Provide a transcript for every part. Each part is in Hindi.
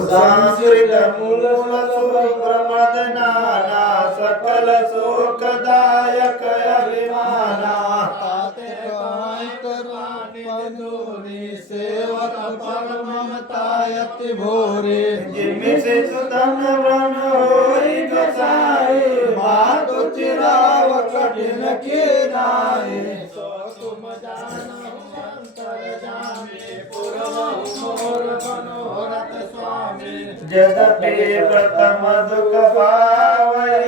संस्कृत मूल सुप्रमद नाना सकल सुखदायक अभिमाना सेवक परम ममतायति भोरे जिमिसे सुतन ब्रह्म होई गोसाई मातु चिराव कठिन की नाई तुम जानहु अंतर जामे पुरवहु मोर मनोरथ स्वामी जदपि प्रथम दुख पावै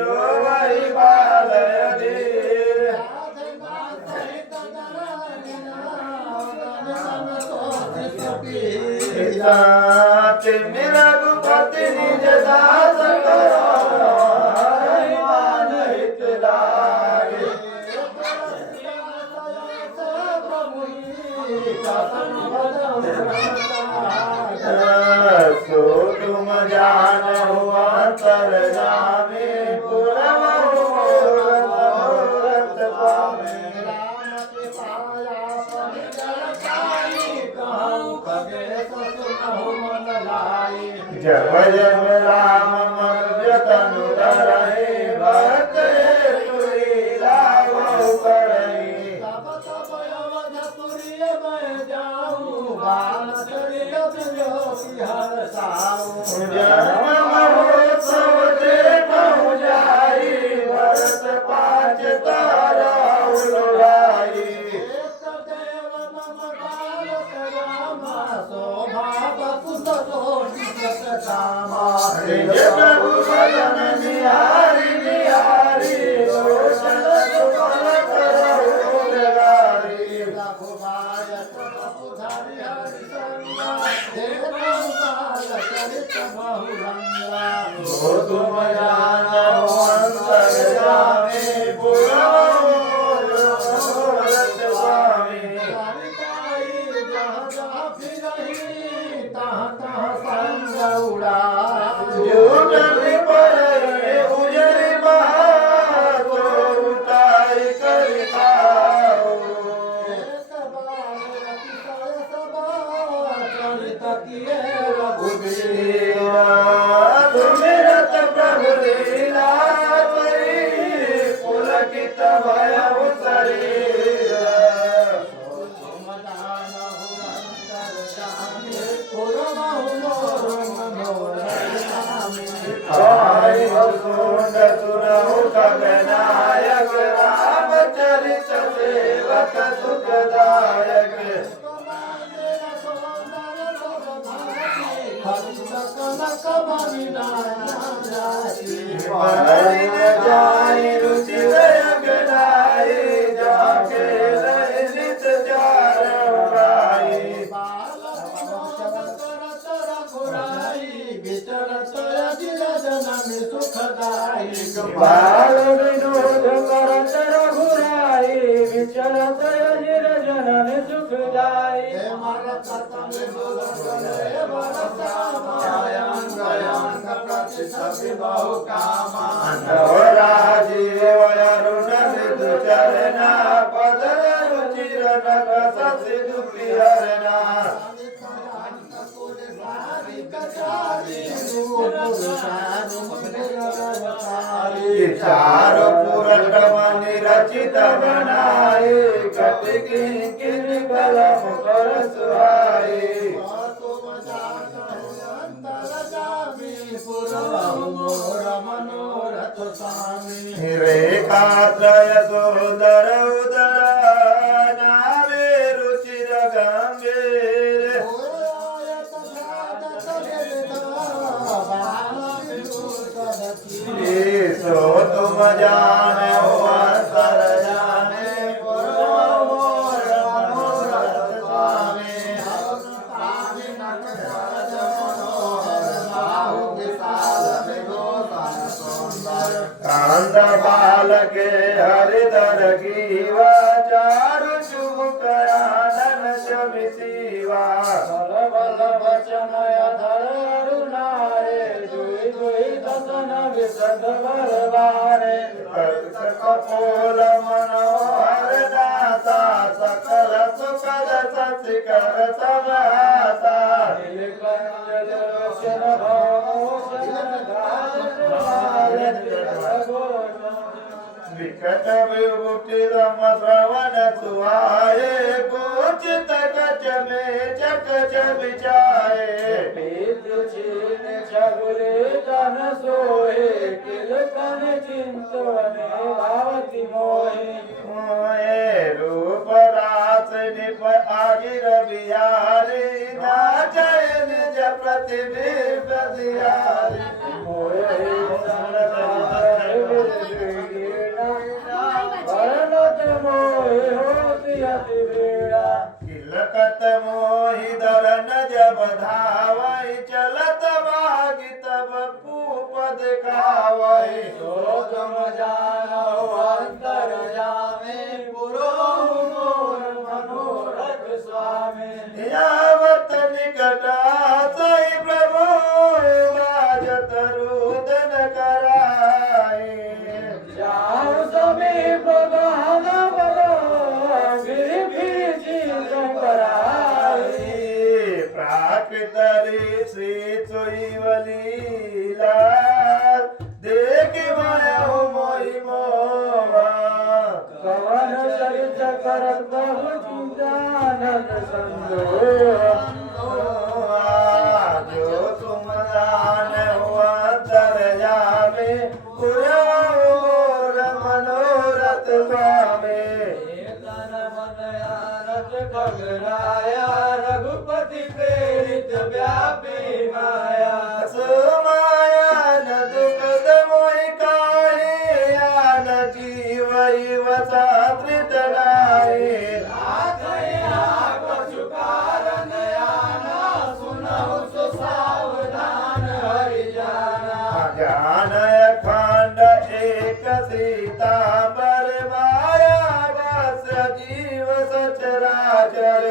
रोवै बालय धीर मेरा गुपति निज दास करो मान हित लागे सो तुम जानहु अंतर जामे पुरवहु मनोरथ पावे जब जब राम मनुज तनु धरहि भक्त हेतु लाघव करहि जन्म महोत्सव देखहु जाई भरत पाँच तारा उलुढ़ाई प्रभु बदन निहारी निहारी रोशन सुफल करहु उद्गारी सो तुम जानहु अंतर जामे पुरवहु मनोरथ स्वामी जो जन पर उजरी बहा तो उतार कर खाओ सुमिरत प्रभु लीला करी पुलकित भयउ शरीर आई सुंद सुनहु खगनायक रामचरित सेवक सुखदायक मन जाई रुचि गनाई जाके नित चार उड़ाई बाल विनोद करत रघुराई विचरत अजिर जनन सुखदाई राजीव अरुण मृदु चरना पद रुचिर नख शशि दुखी हरना चार पुरट मनि रचित बनाए कट किन कलम कर सुहाए रेखा त्रय सुंदर उदर नावे रुचिर गंभीर सो तुम जानहु अंतर जामे पुरवहु मनोरथ स्वामी कांत बाल के हरिधर कीवा चारु शुभ कयानन शमिसीवा बल वचन अधर अरुणारे दुई दुई दसन विशद बलवारे कपोल मनोहर दाता सकल सुखद शशिकर समाता विकट विभूति रम श्रवण सुहाए कुचित कच में चकच बिछाए पीत छीन छगुले तन सोए किलकन चिंतवने भावति मोहे मोहे रूप रास निप आगिर बिहारी नाचय निज प्रतिबिंब दिहारी मोहे भरत मोहे होति अति बेड़ा किलकत मोहि दरन जब धावै चलत भागी तब पूपद खावै सो तुम जानो अंतर जामे पुरो मोर मनोरथ स्वामी यावत निकट आसै प्रभु बाजत रुदन कराई जाओ समीप गहन बलो फिर चिंतन कराई प्राकृत ऋषि चुईवलीला देख माया मोहि मोहा कवन चरित करत बहु चिंतानंद संदोह जो तुम दान हुआ तर जामे पुरवर मनोरथ स्वामी तन मन आनत खगराया रघुपति प्रेरित व्यापी माया सुमाया न दुखद मोहि काहे आन जीवै वसात्रित नाहि जानय खंड एक सीतांबर माया बस जीव सचराचर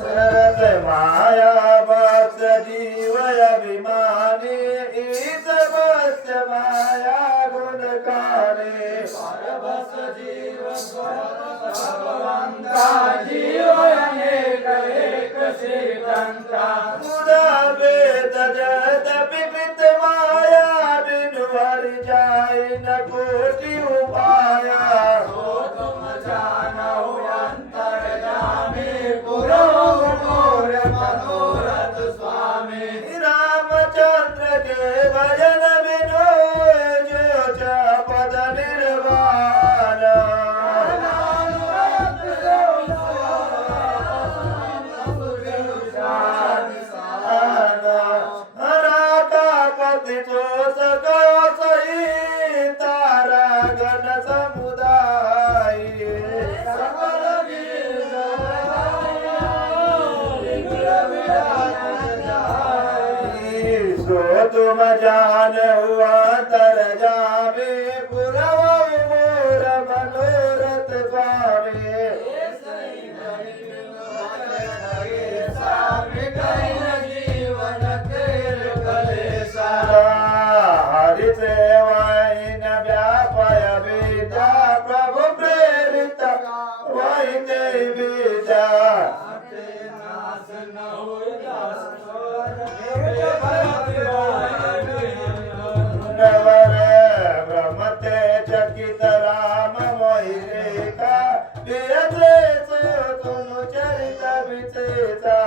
सरस माया बस जीव अभिमानी ईश बस माया गुणकारी बस जीव भगवंता जीव अनेक एक श्रीकंता मुदा वेद जद विकृत माया बिनु हरि जाय न कोटि उपाया सो तुम जानो अंतर जामे पुरो मोर मनोरथ स्वामी रामचंद्र के भजन बिनु जो पद निर्वाण हरा का पति तो सको सही तारा गण समुदाय सो तुम जान हुआ तर जावे पुरव मोर मनोरथ स्वामी हरि सेवाय न व्यापय विद्या प्रभु प्रेरित वही ते विद्या नवर ब्रह्मते चकित राम मोहि रेखा वियते सो तुम चरित विशेषा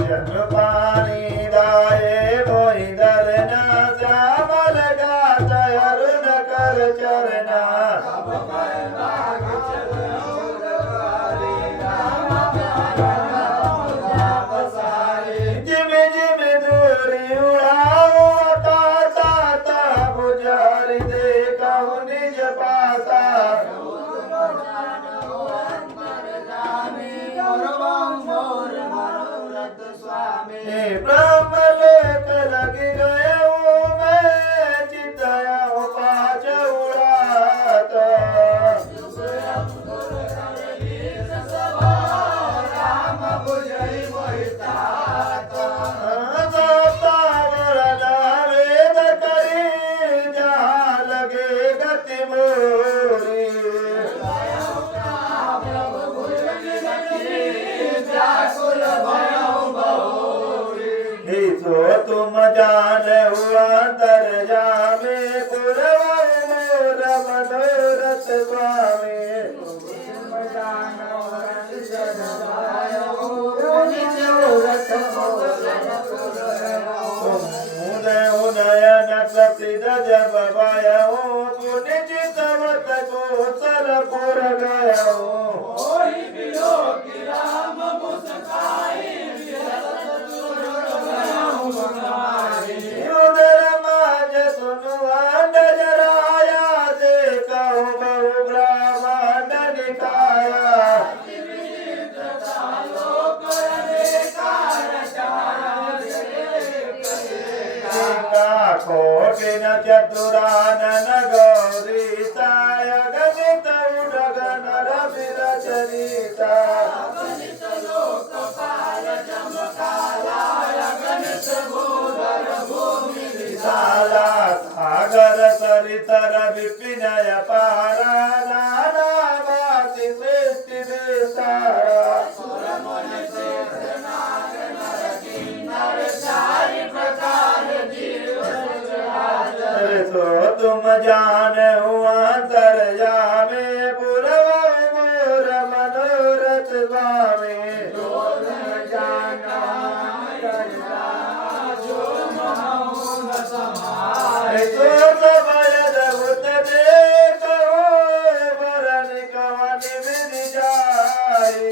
जन्म पानी दाये मोहि दरना श्यामल गात अरुण कर चरना जिम जिम दूरी उड़ाओ आकाशा बुझारी देखो निज पासा ब्रह्म लोक लग गए मैं चितया पाच उड़ात सप्तावर तुम जानहु अंतर्यामी पुरवाऊ मोर मनोरथ स्वामी उदयन प्रसिद्ध जब भयऊ पुण्य चितवत गोचर पुर गयऊ उदर माज सुनुआ नजराया देखऊ बहु ब्रह्मांड निकाया कोटिन चतुरानन गौरी साय गणित उडगन रवि रचरिता विशाला सागर सरितर विपिनय पारा नाना भाति सृष्टि विस्तारा सो तुम जानहु अंतर्यामी पुरवाऊ मोर मनोरथ स्वामी सो समयद भूत देखो वरन कवन विधि जाई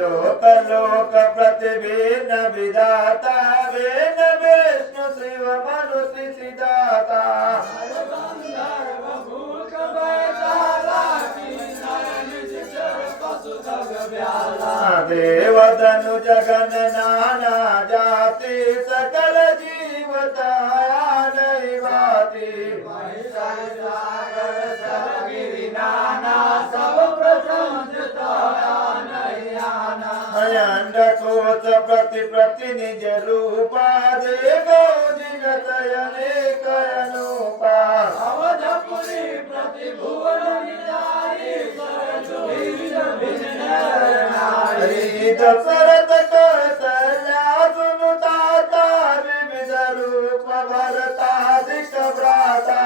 लोक लोक प्रतिभिन्न विधाता वेद विष्णु शिव मनुष्य सिद्धाता देव धनु जगन नाना जाति सकल जीवताया नहीं बाती नाना सब अंडकोश प्रति प्रति निज रूपा देखो जिन तयने कयनूपा अवधपुरी प्रति भुवन दशरथ कौशल्या सुनु ताता विविध रूप भरताधिक भ्राता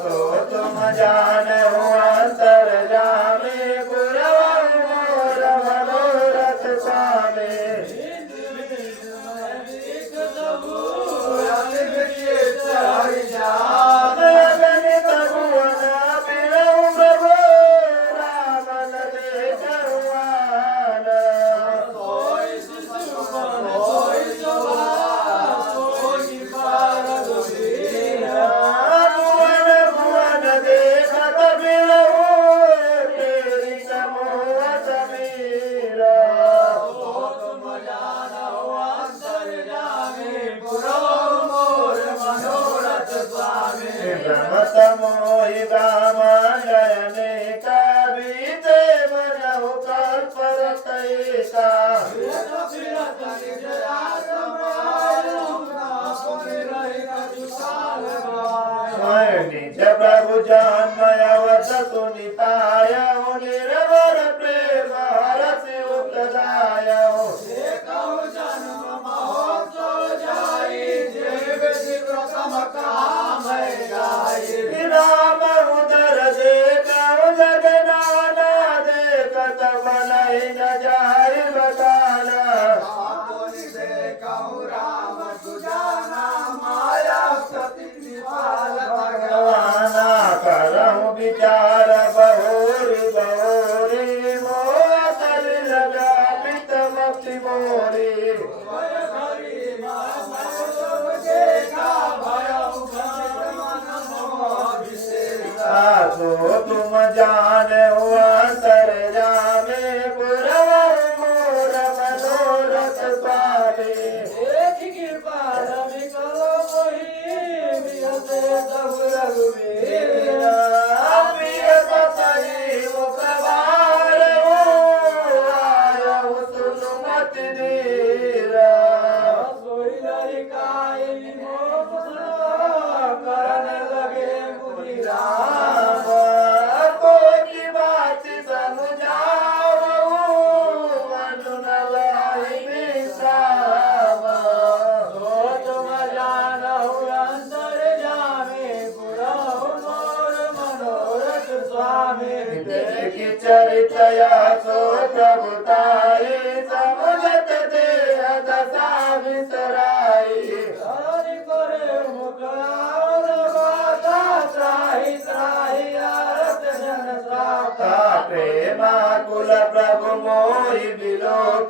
सो तुम जानहु अंतर्यामी पुरवाऊ मोर मनोरथ स्वामी गगन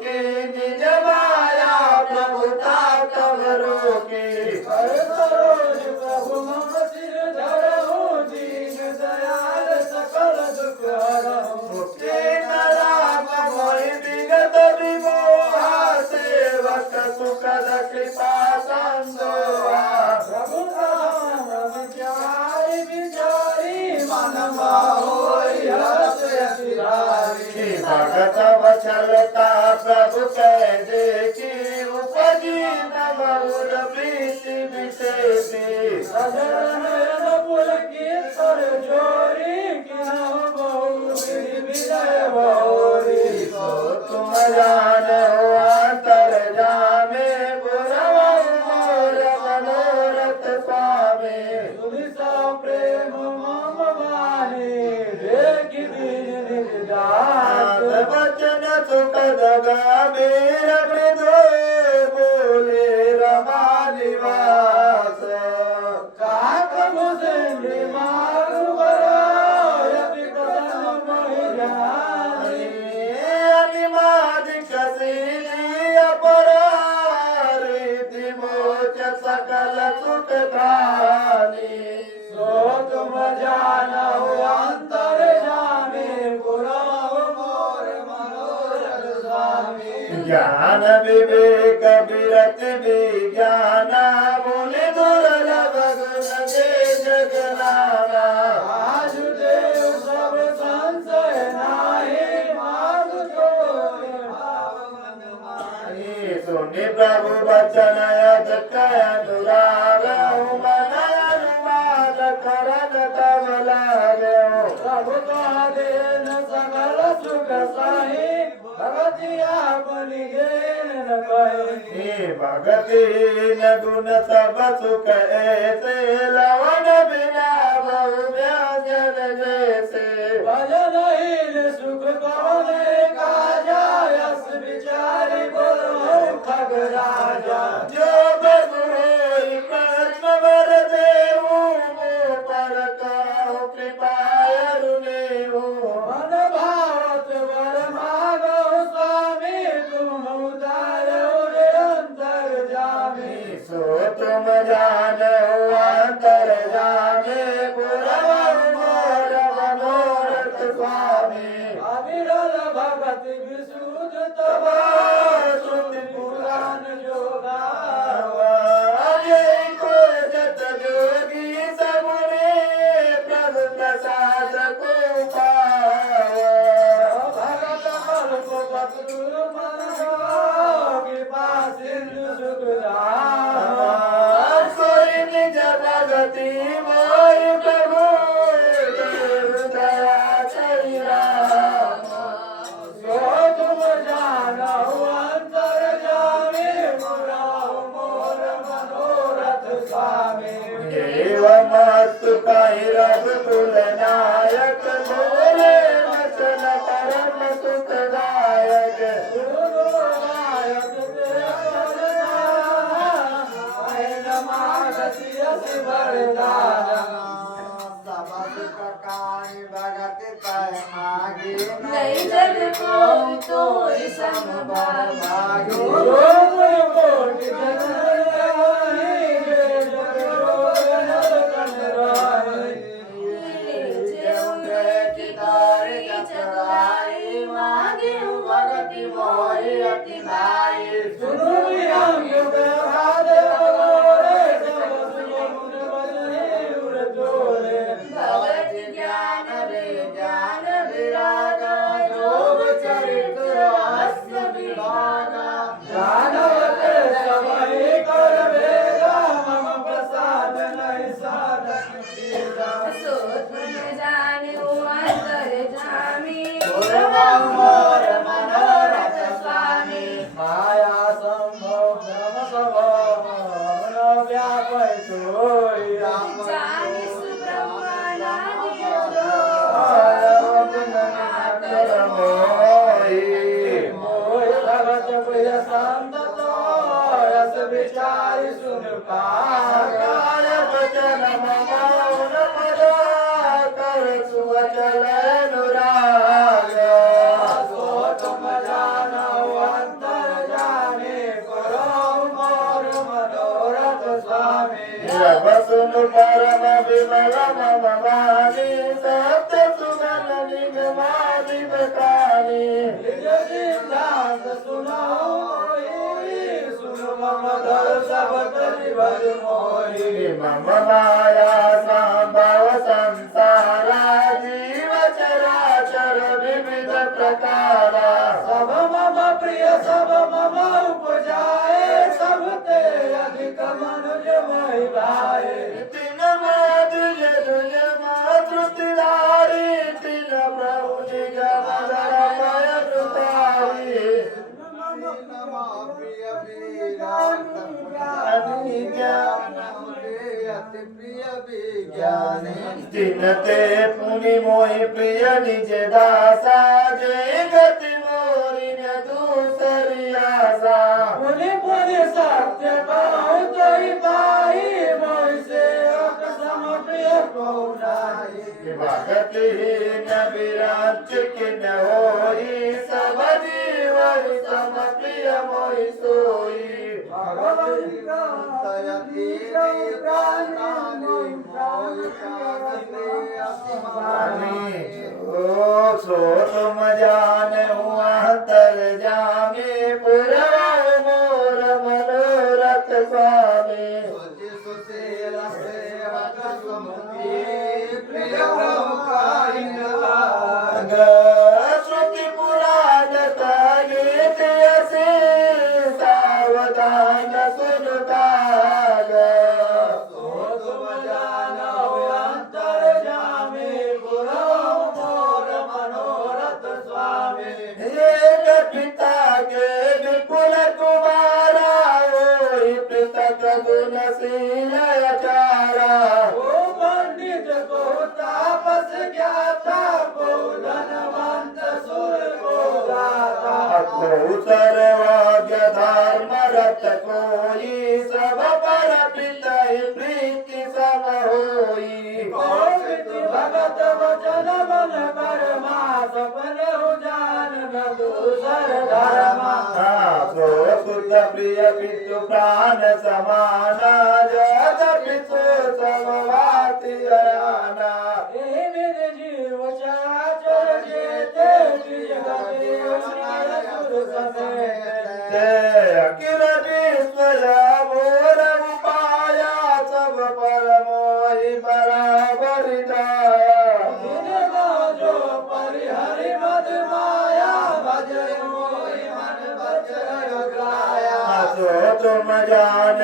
की निज माया प्रभुता तब रोकी सरोज प्रभु मम सिर धरहु दीन दयाल सकल दुख हरहु मुक्ति नाम मोहि विगत विमोहा सेवक सुखद कृपा संदोहा प्रभु नाम विचारि विचारि मन मोहि हर्ष अतिहारी भगत वचलता प्रभु कह देखी उपजी मधुर प्रीति विशेषी सजन नयन पुलकित कर जोरी किन्हु बहु विधि विनय बहुरी तुम जानो अंतर जामे गुरव मोर मनोरथ स्वामी सुनिसा प्रेम मम वाणी देखि दीन निज दास वचन सुखद मेर मृदु बोले रमा निवास काक मुझे मारु बरायति कदम मोहि जानी अनिमादिक सीली अपरारिति मोच सकल सुख खानी सो तुम जानहु अंतर जामे पुराव मोर मनोरथ स्वामी ज्ञान विवेक विरति विज्ञान बोले दुर्लभ गुण दे जगनाना आजुदेव सब संशय नाहि मार्ग जोगे भाव मन माहि सुनि प्रभु वचन अजक अनुराग मन अनुवाद करन तब लागो प्रभु का देन सकल सुख साहि भगति आपनि देन कहि भगति न गुण सब सुख ऐसे लवन बिना बहु व्यंजन जैसे भजनहीन सुख पवने काजा यस विचारि बोलो खग राजा जो बधु होई प्रश्न वर देहु मो पर करो कृपा अरुणेहु मन भावत वर मागो स्वामी तुम उदार निरंतर जामी सो तुम जानो अंतर जाने पुरव मोर मनोरथ स्वामी अविरल भगत विशुद्ध तब श्रुति पुराण जोगा अजय को जत जोगी सबने प्रभु प्रसाद को पावा भगत कल्प पत्रु मन कृपा सिंधु सुख सोई निज भगति मोहि प्रभु देव दया करि राम सो तुम जानहु अंतर जामी पुराव मोर मनोरथ स्वामी देव मस्तु कहि रघुकुल नायक मोरे वचन परम सुखदायक गुरु नायक देवना ऐन मागति अति वरदान नहीं जग कोई तोय समभागी गुरु कोटि जगन्नाथ जग जोग नर कन राहि जेउंगे की तारी चलाई मागे भगति मोहि अति भाई सुनु विहंग व्यवहार अगोरे सब सुमुन बजहि उर जोरे भगत ज्ञान विज्ञान विराग जोग चरित्र हास्य विभागा जानवते सबहि कर भेदा मम प्रसाद नहि साधन दीदा सो तुम जाने अंतर जामी गुरव मोर मनोरथ स्वामी माया संभव भ्रम स्वभाव न व्यापै सोया जानि सुब्रह्मणादि मोहि भगत प्रिय संततो यस विचारि सुन पागा वचन मौन पदा कर सुअचल अनुराग सो तुम जानहु सब सुन परम विमल मम वाणी सत्य सुमन निगमादि बखानी निज सिद्धांत सुनाओ सुन मम सब करि भज मोहि मम माया संभव संसारा जीव चराचर विविध प्रकारा सब मम प्रिय सब मम उपजाए सब ते अधिक मनुज मोहि भाए तीन माधुर्य दुज मातृतिधारी तीन प्रभु निगम धर्मय कृतारी तीन ते पुनि मोहि प्रिय निज दासा जय गति मोरि न दूसरी आसा पुनि पुनि सत्य कहूँ तोहि पाई मोहि सेवक सम प्रिय को नाहि भगति न विराज किन होई सब जीव सम प्रिय मोहि सोई सो तुम जान अंतर जामे पुरवाओ मोर मनोरथ स्वामी श्रुति पुराण गीत असे सावधान सुन काग तुम जानो अंतर जामे पुरवाओ मोर मनोरथ स्वामी एक पिता के विपुल कुमारा ओहि पृथक गुणशील अचारा ओ पंडित को तापस ज्ञाता को धनवंत सुर को दाता को सर्वज्ञ धर्म रत कोई सब पर पिता प्रीति सम होई गोविंद भगत वचन मन कर्मा सपने उजान न दूसर धर्मा सो शुद्ध प्रिय पितु प्राण समान जग पितु समवाति अयाना हे मेरे जीव चराचर जेते जगते उन्नत सुर समेत अखिल विश्व मोर उपाया सब पर मोहि बराबर दाया जो परिहरि मद माया भजय मोहि मन बचय गाया सो तुम जान